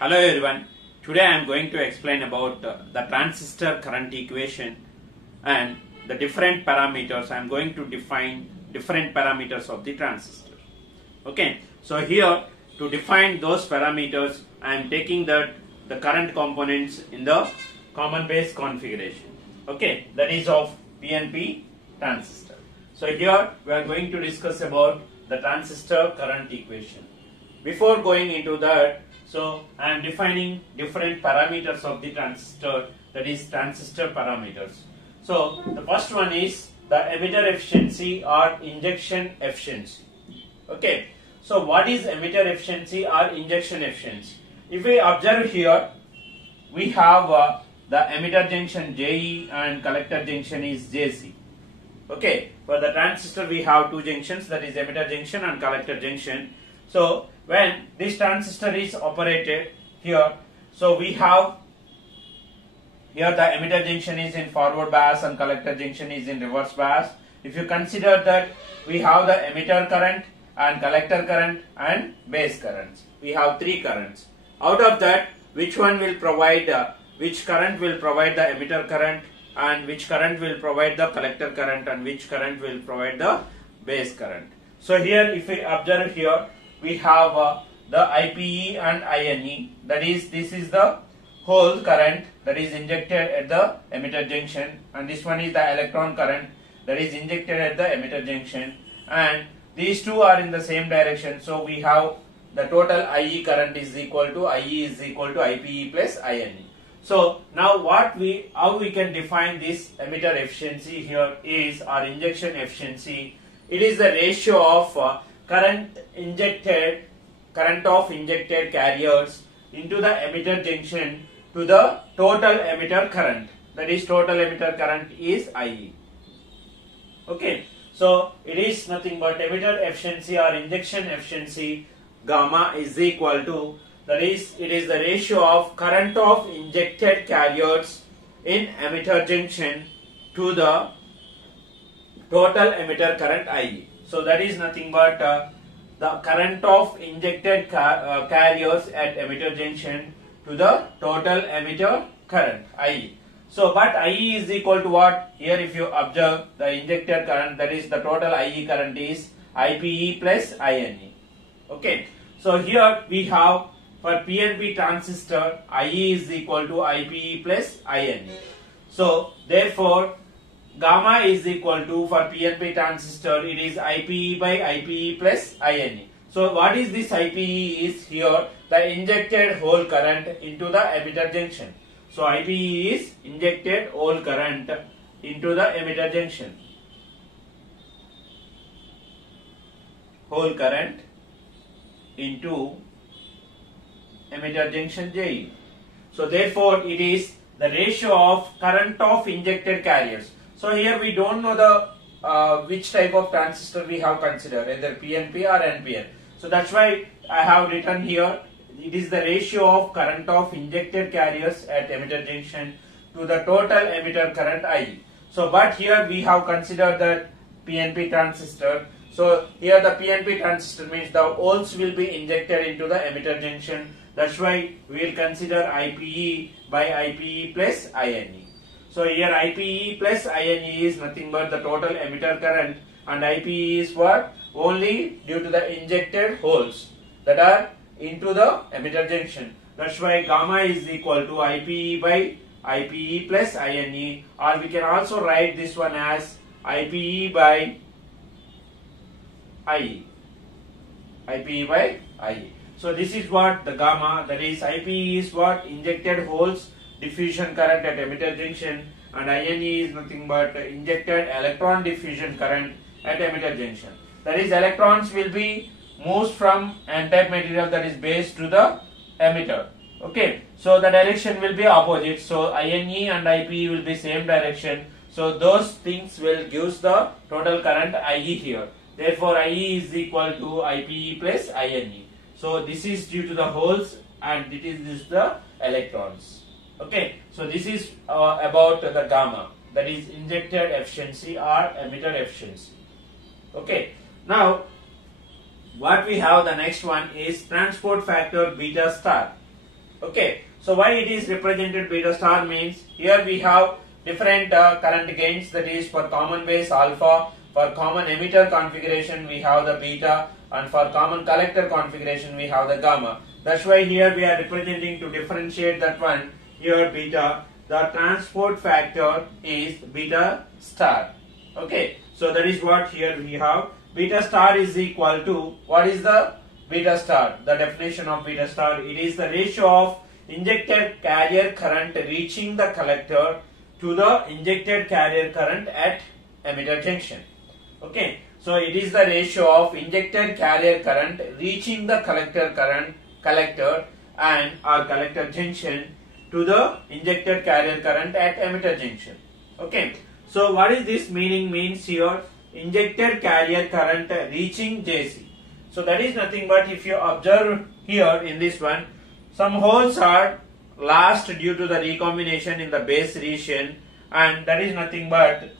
Hello everyone. Today I am going to explain about the transistor current equation and the different parameters. I am going to define different parameters of the transistor. Okay. So here to define those parameters I am taking the current components in the common base configuration. Okay. That is of PNP transistor. So here we are going to discuss about the transistor current equation. Before going into that, so I am defining different parameters of the transistor, that is transistor parameters. So the first one is the emitter efficiency or injection efficiency. Okay. So what is emitter efficiency or injection efficiency? If we observe here, we have the emitter junction JE and collector junction is JC. Okay. For the transistor we have two junctions, that is emitter junction and collector junction. So when this transistor is operated here, so we have here the emitter junction is in forward bias and collector junction is in reverse bias. If you consider that we have the emitter current and collector current and base currents, we have three currents. Out of that, which one will provide which current will provide the emitter current, and which current will provide the collector current, and which current will provide the base current. So here if we observe here, we have the IPE and INE, that is, this is the hole current that is injected at the emitter junction, and this one is the electron current that is injected at the emitter junction, and these two are in the same direction. So we have the total IE current is equal to IE is equal to IPE plus INE. So now how we can define this emitter efficiency here is our injection efficiency. It is the ratio of current of injected carriers into the emitter junction to the total emitter current, that is total emitter current is IE. Okay, so it is nothing but emitter efficiency or injection efficiency gamma is equal to, that is, it is the ratio of current of injected carriers in emitter junction to the total emitter current IE. So that is nothing but the current of injected carriers at emitter junction to the total emitter current IE. So but IE is equal to what? Here if you observe the injected current, that is the total IE current is IPE plus INE. Okay. So here we have for PNP transistor IE is equal to IPE plus INE. So therefore gamma is equal to, for PNP transistor, it is IPE by IPE plus INE. So what is this IPE is here the injected hole current into the emitter junction. So IPE is injected hole current into the emitter junction. Hole current into emitter junction JE. So therefore it is the ratio of current of injected carriers. So here we don't know the which type of transistor we have considered, either PNP or NPN. So that's why I have written here, it is the ratio of current of injected carriers at emitter junction to the total emitter current IE. So but here we have considered that PNP transistor. So here the PNP transistor means the holes will be injected into the emitter junction. That's why we will consider IPE by IPE plus INE. So here IPE plus INE is nothing but the total emitter current, and IPE is what? Only due to the injected holes that are into the emitter junction. That's why gamma is equal to IPE by IPE plus INE, or we can also write this one as IPE by IE. IPE by IE. So this is what the gamma, that is IPE is what? Injected holes diffusion current at emitter junction, and INE is nothing but injected electron diffusion current at emitter junction. That is, electrons will be moved from n-type material, that is base, to the emitter. Okay, so the direction will be opposite. So INE and IPE will be same direction. So those things will give the total current IE here. Therefore IE is equal to IPE plus INE. So this is due to the holes and this is the electrons. Okay, so this is about the gamma, that is injected efficiency or emitter efficiency. Okay, now what we have, the next one is transport factor beta star. Okay, so why it is represented beta star means here we have different current gains, that is for common base alpha, for common emitter configuration we have the beta, and for common collector configuration we have the gamma. That's why here we are representing to differentiate that one. Here beta, the transport factor is beta star. Okay, so that is what here we have. Beta star is equal to, what is the beta star? The definition of beta star, it is the ratio of injected carrier current reaching the collector to the injected carrier current at emitter junction. Okay, so it is the ratio of injected carrier current reaching the collector and or collector junction to the injected carrier current at emitter junction. Okay, so what is this meaning? Means here injected carrier current reaching JC. So that is nothing but, if you observe here in this one, some holes are lost due to the recombination in the base region, and that is nothing but,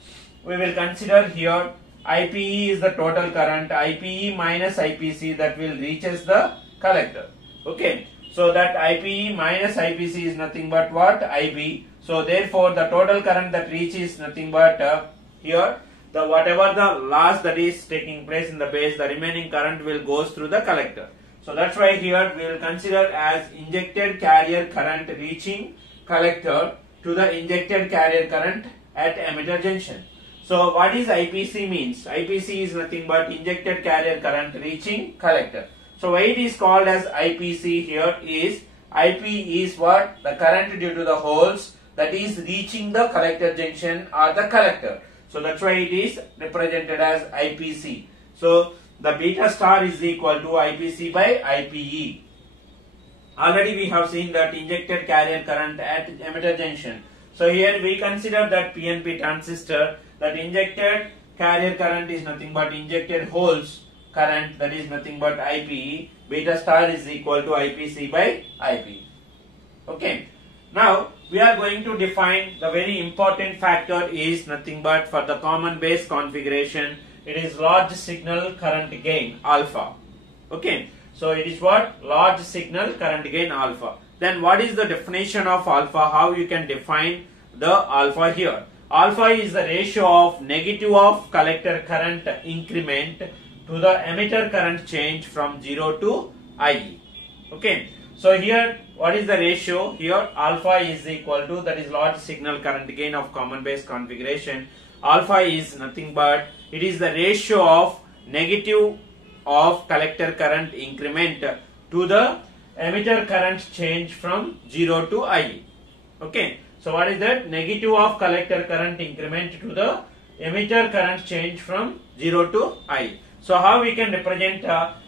we will consider here IPE is the total current, IPE minus IPC that will reaches the collector. Okay, so that IPE minus IPC is nothing but what? IB. So therefore the total current that reaches nothing but here the whatever the loss that is taking place in the base, the remaining current will goes through the collector. So that's why here we will consider as injected carrier current reaching collector to the injected carrier current at emitter junction. So what is IPC means? IPC is nothing but injected carrier current reaching collector. So why it is called as IPC here is, IP is what? The current due to the holes that is reaching the collector junction or the collector. So that's why it is represented as IPC. So the beta star is equal to IPC by IPE. Already we have seen that injected carrier current at emitter junction. So here we consider that PNP transistor, that injected carrier current is nothing but injected holes current, that is nothing but IPE. Beta star is equal to IPC by IPE. Okay. Now we are going to define the very important factor is nothing but, for the common base configuration, it is large signal current gain alpha. Okay, so it is what? Large signal current gain alpha. Then what is the definition of alpha? How you can define the alpha here? Alpha is the ratio of negative of collector current increment to the emitter current change from 0 to IE. Okay, so here what is the ratio? Here alpha is equal to, that is large signal current gain of common base configuration. Alpha is nothing but, it is the ratio of negative of collector current increment to the emitter current change from 0 to IE. Okay, so what is that? Negative of collector current increment to the emitter current change from 0 to IE. So how we can represent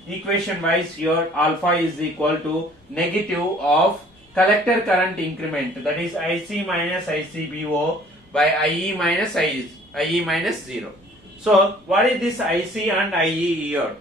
equation wise here? Alpha is equal to negative of collector current increment, that is IC minus ICBO by IE minus 0. So what is this IC and IE here?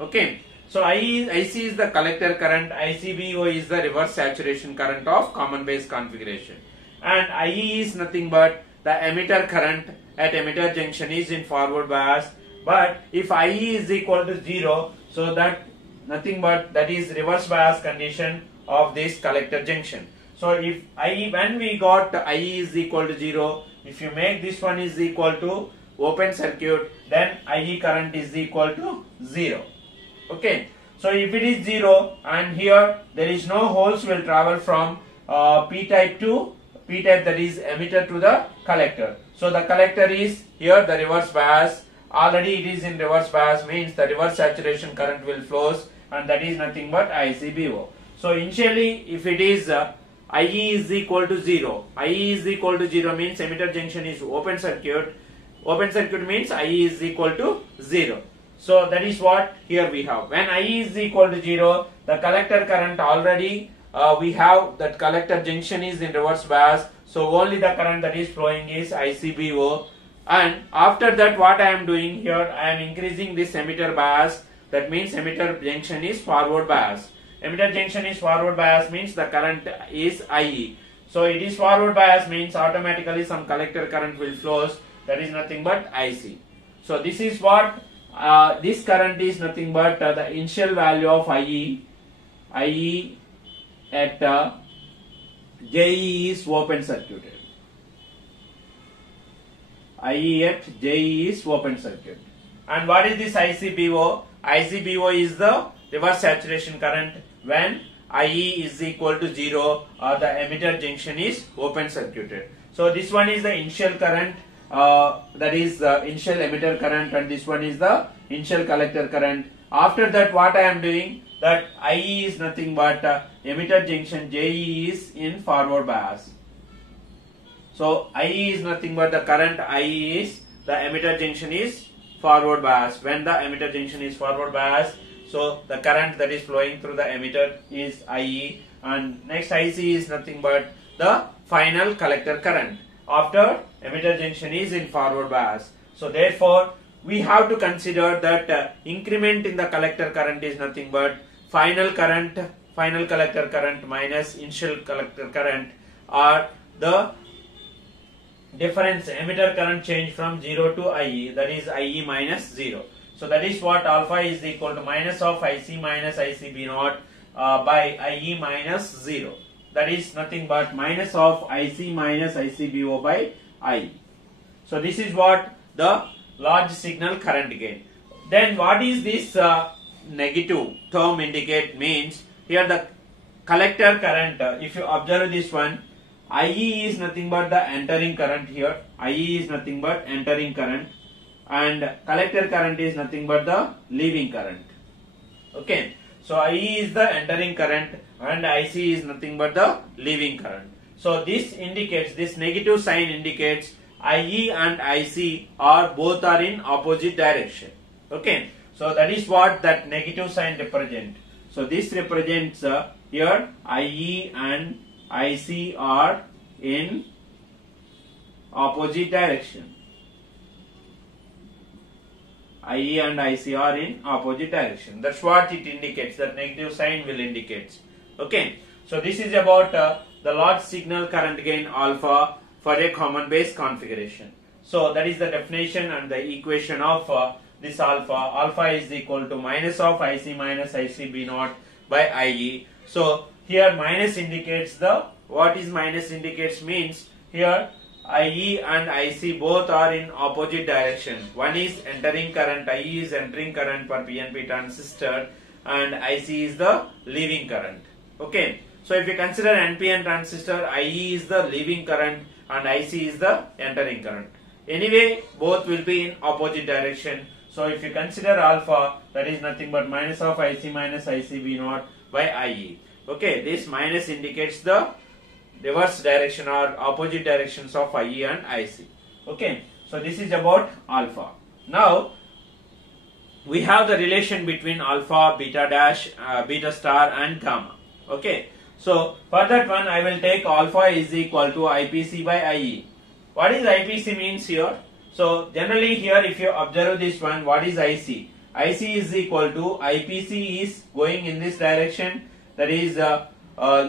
Okay, so IC is the collector current, ICBO is the reverse saturation current of common base configuration, and IE is nothing but the emitter current at emitter junction is in forward bias. But if IE is equal to 0, so that nothing but that is reverse bias condition of this collector junction. So if IE, when we got IE is equal to 0, if you make this one is equal to open circuit, then IE current is equal to 0. Okay, so if it is 0 and here there is no holes will travel from P type to P type, that is emitter to the collector. So the collector is here the reverse bias. Already it is in reverse bias, means the reverse saturation current will flows, and that is nothing but ICBO. So initially if it is IE is equal to 0, IE is equal to 0 means emitter junction is open circuit. Open circuit means IE is equal to 0. So that is what here we have. When IE is equal to 0, the collector current already we have that collector junction is in reverse bias. So only the current that is flowing is ICBO. And after that what I am doing here, I am increasing this emitter bias. That means emitter junction is forward bias. Emitter junction is forward bias means the current is IE. So it is forward bias means automatically some collector current will flows. That is nothing but IC. So this is what this current is nothing but the initial value of IE at JEE is open circuited. IE at JEE is open circuit. And what is this ICBO? ICBO is the reverse saturation current when IE is equal to 0 or the emitter junction is open circuited. So this one is the initial current, that is the initial emitter current, and this one is the initial collector current. After that, what I am doing, that IE is nothing but emitter junction, JE is in forward bias. So IE is nothing but the current, IE is the emitter junction is forward bias. When the emitter junction is forward bias, so the current that is flowing through the emitter is IE, and next IC is nothing but the final collector current after emitter junction is in forward bias. So therefore we have to consider that increment in the collector current is nothing but final collector current minus initial collector current, or the difference emitter current change from 0 to IE, that is IE minus 0. So that is what alpha is equal to minus of IC minus ICB naught by IE minus 0. That is nothing but minus of IC minus ICBO by IE. So this is what the large signal current gain. Then what is this negative term indicate? Means here the collector current, if you observe this one, IE is nothing but the entering current here. IE is nothing but entering current, and collector current is nothing but the leaving current. Okay. So IE is the entering current and IC is nothing but the leaving current. So this indicates, this negative sign indicates IE and IC are both are in opposite direction. Okay. So that is what that negative sign represent. So this represents here IE and IC are in opposite direction. IE and IC are in opposite direction. That's what it indicates. That negative sign will indicate. Okay. So this is about the large signal current gain alpha for a common base configuration. So that is the definition and the equation of this alpha. Alpha is equal to minus of IC minus ICB naught by IE. So here minus indicates the, what is minus indicates means here IE and IC both are in opposite direction. One is entering current, IE is entering current per PNP transistor, and IC is the leaving current. Okay. So if you consider NPN transistor, IE is the leaving current and IC is the entering current. Anyway, both will be in opposite direction. So if you consider alpha, that is nothing but minus of IC minus ICB naught by IE. Okay. This minus indicates the reverse direction or opposite directions of IE and IC. Okay. So this is about alpha. Now we have the relation between alpha, beta dash, beta star and gamma. Okay. So for that one I will take alpha is equal to IPC by IE. What is IPC means here? So generally here if you observe this one, what is IC? IC is equal to IPC is going in this direction, that is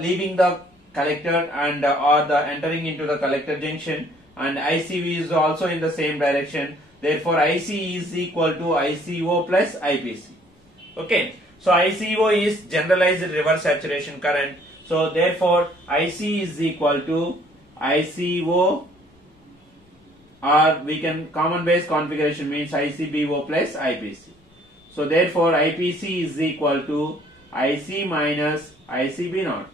leaving the collector and or the entering into the collector junction, and ICV is also in the same direction. Therefore IC is equal to ICO plus IPC. Okay. So ICO is generalized reverse saturation current. So therefore IC is equal to ICO, or we can common base configuration means ICBO plus IPC. So therefore IPC is equal to IC minus ICB naught.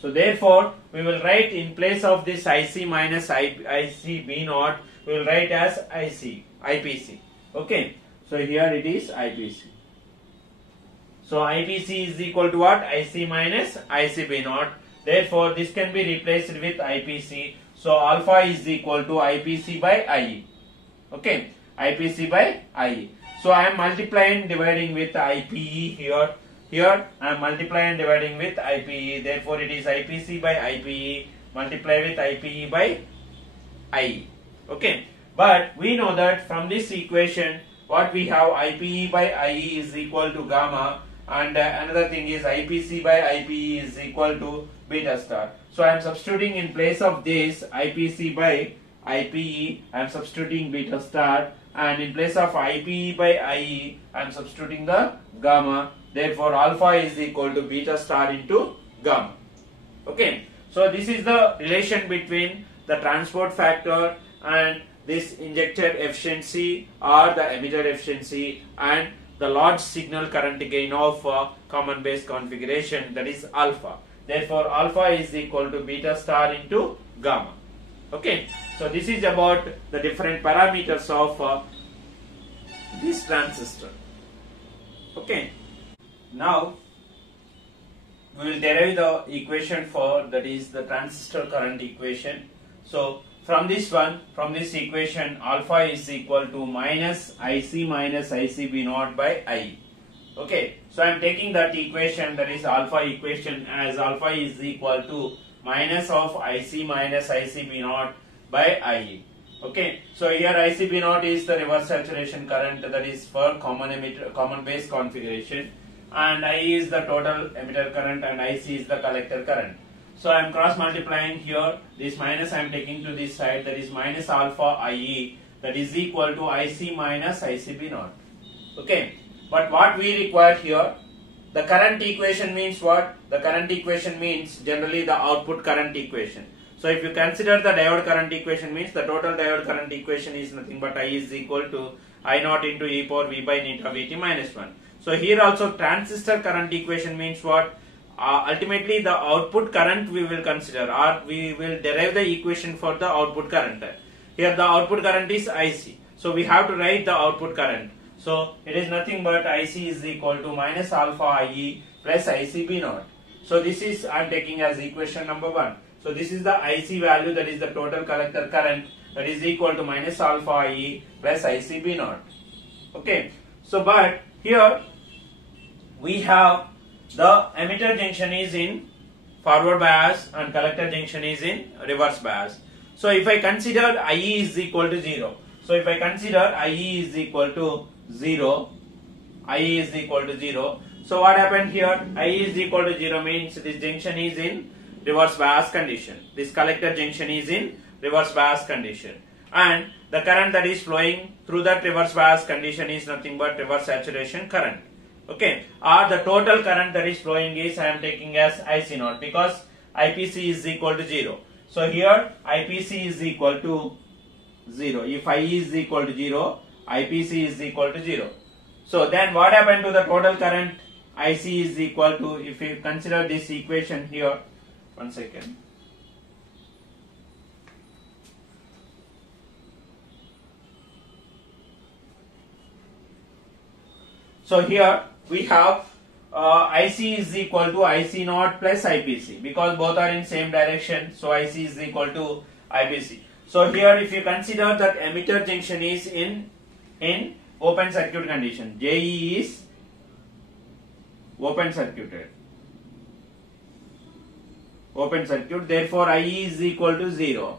So therefore we will write in place of this IC minus ICB naught, we will write as IPC. Okay. So here it is IPC. So IPC is equal to what? IC minus ICB naught. Therefore this can be replaced with IPC. So alpha is equal to IPC by IE. Okay. IPC by IE. So I am multiplying dividing with IPE here. Here I am multiplying dividing with IPE. Therefore it is IPC by IPE multiply with IPE by IE. Okay. But we know that from this equation what we have, IPE by IE is equal to gamma, and another thing is IPC by IPE is equal to beta star. So I am substituting in place of this IPC by IPE, I am substituting beta star, and in place of IPE by IE I am substituting the gamma. Therefore alpha is equal to beta star into gamma. Okay. So this is the relation between the transport factor and this injector efficiency or the emitter efficiency and the large signal current gain of common base configuration, that is alpha. Therefore alpha is equal to beta star into gamma. Okay, so this is about the different parameters of this transistor. Okay, now we will derive the equation for, that is the transistor current equation. So from this equation, alpha is equal to minus IC B0 by I. Okay, so I am taking that equation, that is alpha equation, as alpha is equal to minus of IC B0 by IE. Okay, so here IC B0 is the reverse saturation current, that is for common base configuration, and IE is the total emitter current and IC is the collector current. So I am cross multiplying here, this minus I am taking to this side, that is minus alpha IE, that is equal to IC minus IC B0. Okay, but what we require here, the current equation means what? The current equation means generally the output current equation. So if you consider the diode current equation, means the total diode current equation is nothing but I is equal to I naught into e power V by neta Vt minus 1. So here also transistor current equation means what? Ultimately the output current we will consider, or we will derive the equation for the output current. Here the output current is IC. So we have to write the output current. So it is nothing but IC is equal to minus alpha IE plus IC B0. So this is I am taking as equation number 1. So this is the IC value, that is the total collector current, that is equal to minus alpha IE plus IC B0. Okay, so but here we have the emitter junction is in forward bias and collector junction is in reverse bias. So if I consider IE is equal to 0, so if I consider IE is equal to 0, IE is equal to 0, so what happened here? IE is equal to 0 means this junction is in reverse bias condition, this collector junction is in reverse bias condition, and the current that is flowing through that reverse bias condition is nothing but reverse saturation current. Okay, or the total current that is flowing is I am taking as IC0, because IPC is equal to 0. So here IPC is equal to 0. If IE is equal to 0, IPC is equal to 0. So then what happened to the total current? IC is equal to, if you consider this equation here, one second. So here we have IC is equal to IC0 plus IPC, because both are in same direction. So IC is equal to IPC. So here if you consider that emitter junction is in open circuit condition, JE is open circuit, therefore IE is equal to 0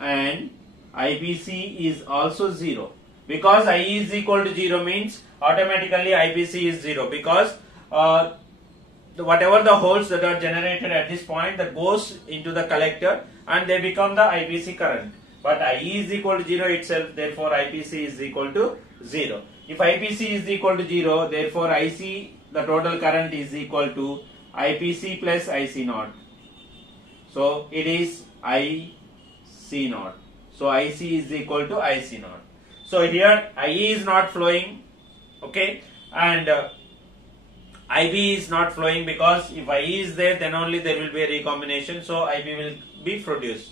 and IPC is also 0. Because IE is equal to 0 means automatically IPC is 0, because whatever the holes that are generated at this point, that goes into the collector and they become the IPC current. But IE is equal to 0 itself, therefore IPC is equal to 0. If IPC is equal to 0, therefore IC, the total current, is equal to IPC plus IC0. So it is IC0. So IC is equal to IC0. So here IE is not flowing, okay, and IB is not flowing, because if IE is there, then only there will be a recombination, so IB will be produced.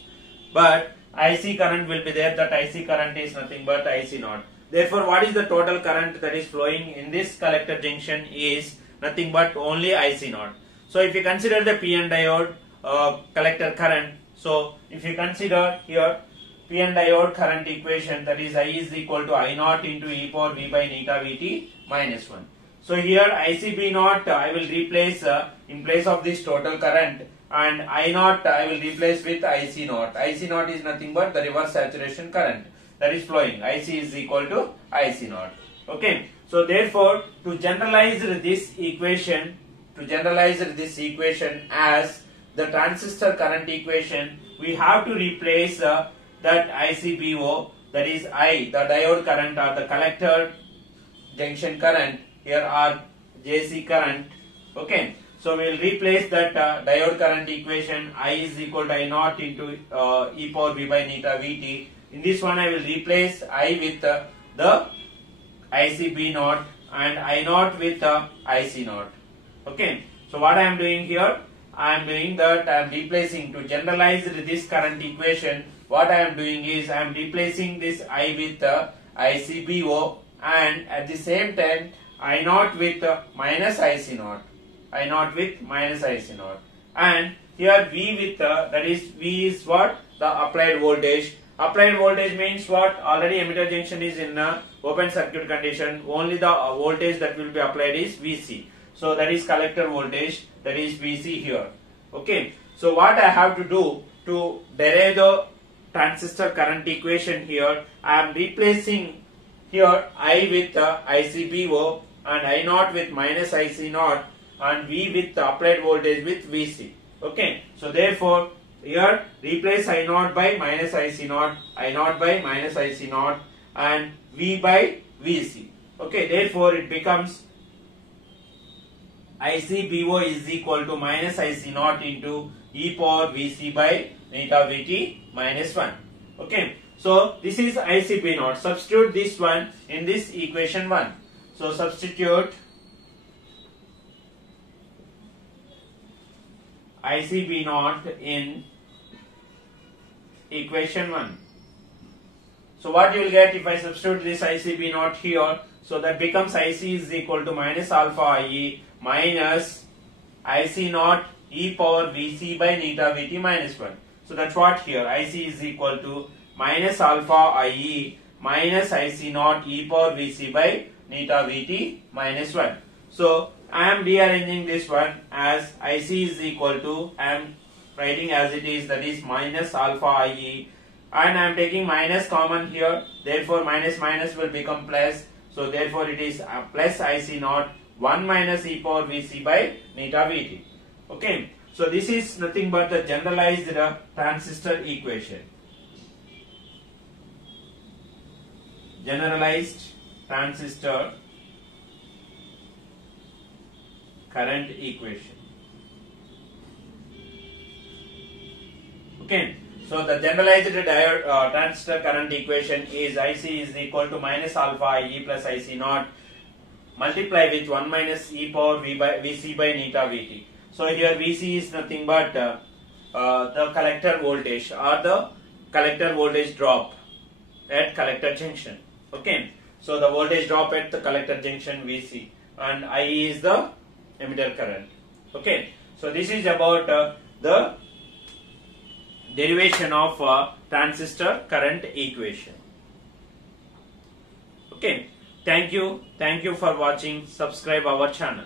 But IC current will be there, that IC current is nothing but IC0. Therefore, what is the total current that is flowing in this collector junction is nothing but only IC0. So if you consider the PN diode collector current, so if you consider here PN diode current equation, that is I is equal to I naught into e power V by neta Vt minus 1. So here ICB0 I will replace in place of this total current, and I naught I will replace with IC0. IC0 is nothing but the reverse saturation current that is flowing. IC is equal to IC0. Okay. So therefore, to generalize this equation as the transistor current equation, we have to replace that ICBO, that is I, the diode current or the collector junction current, here are JC current. Okay. So we will replace that diode current equation. I is equal to I naught into e power v by neta Vt. In this one I will replace I with the IC B naught and I naught with IC naught. Okay. So what I am doing here, I am doing that I am replacing to generalize this current equation. What I am doing is I am replacing this I with ICBO and at the same time I naught with minus IC naught. I naught with minus IC naught. And here V with that is V is what? The applied voltage. Applied voltage means what? Already emitter junction is in open circuit condition. Only the voltage that will be applied is VC. So that is collector voltage, that is VC here. Okay. So what I have to do to derive the transistor current equation here, I am replacing here I with ICBO and I naught with minus IC naught and V with the applied voltage with VC. Okay. So therefore here replace I naught by minus IC naught, I naught by minus IC naught and V by VC. Okay. Therefore it becomes ICBO is equal to minus IC naught into e power VC by neta Vt minus 1. Okay. So this is ICB naught. Substitute this one in this equation 1. So substitute ICB naught in equation 1. So what you will get if I substitute this ICB naught here, so that becomes IC is equal to minus alpha IE minus IC naught e power VC by neta Vt minus 1. So that's what here IC is equal to minus alpha IE minus IC naught e power VC by neta Vt minus 1. So I am rearranging this one as IC is equal to, I am writing as it is, that is minus alpha IE, and I am taking minus common here, therefore minus minus will become plus, so therefore it is plus IC naught 1 minus e power VC by neta Vt. Okay. So this is nothing but the generalized transistor equation. Generalized transistor current equation. Okay. So the generalized diode transistor current equation is IC is equal to minus alpha IE plus IC naught multiply with 1 minus e power VC by neta Vt. So here VC is nothing but the collector voltage or the collector voltage drop at collector junction. Okay. So the voltage drop at the collector junction VC and IE is the emitter current. Okay. So this is about the derivation of transistor current equation. Okay. Thank you for watching. Subscribe our channel.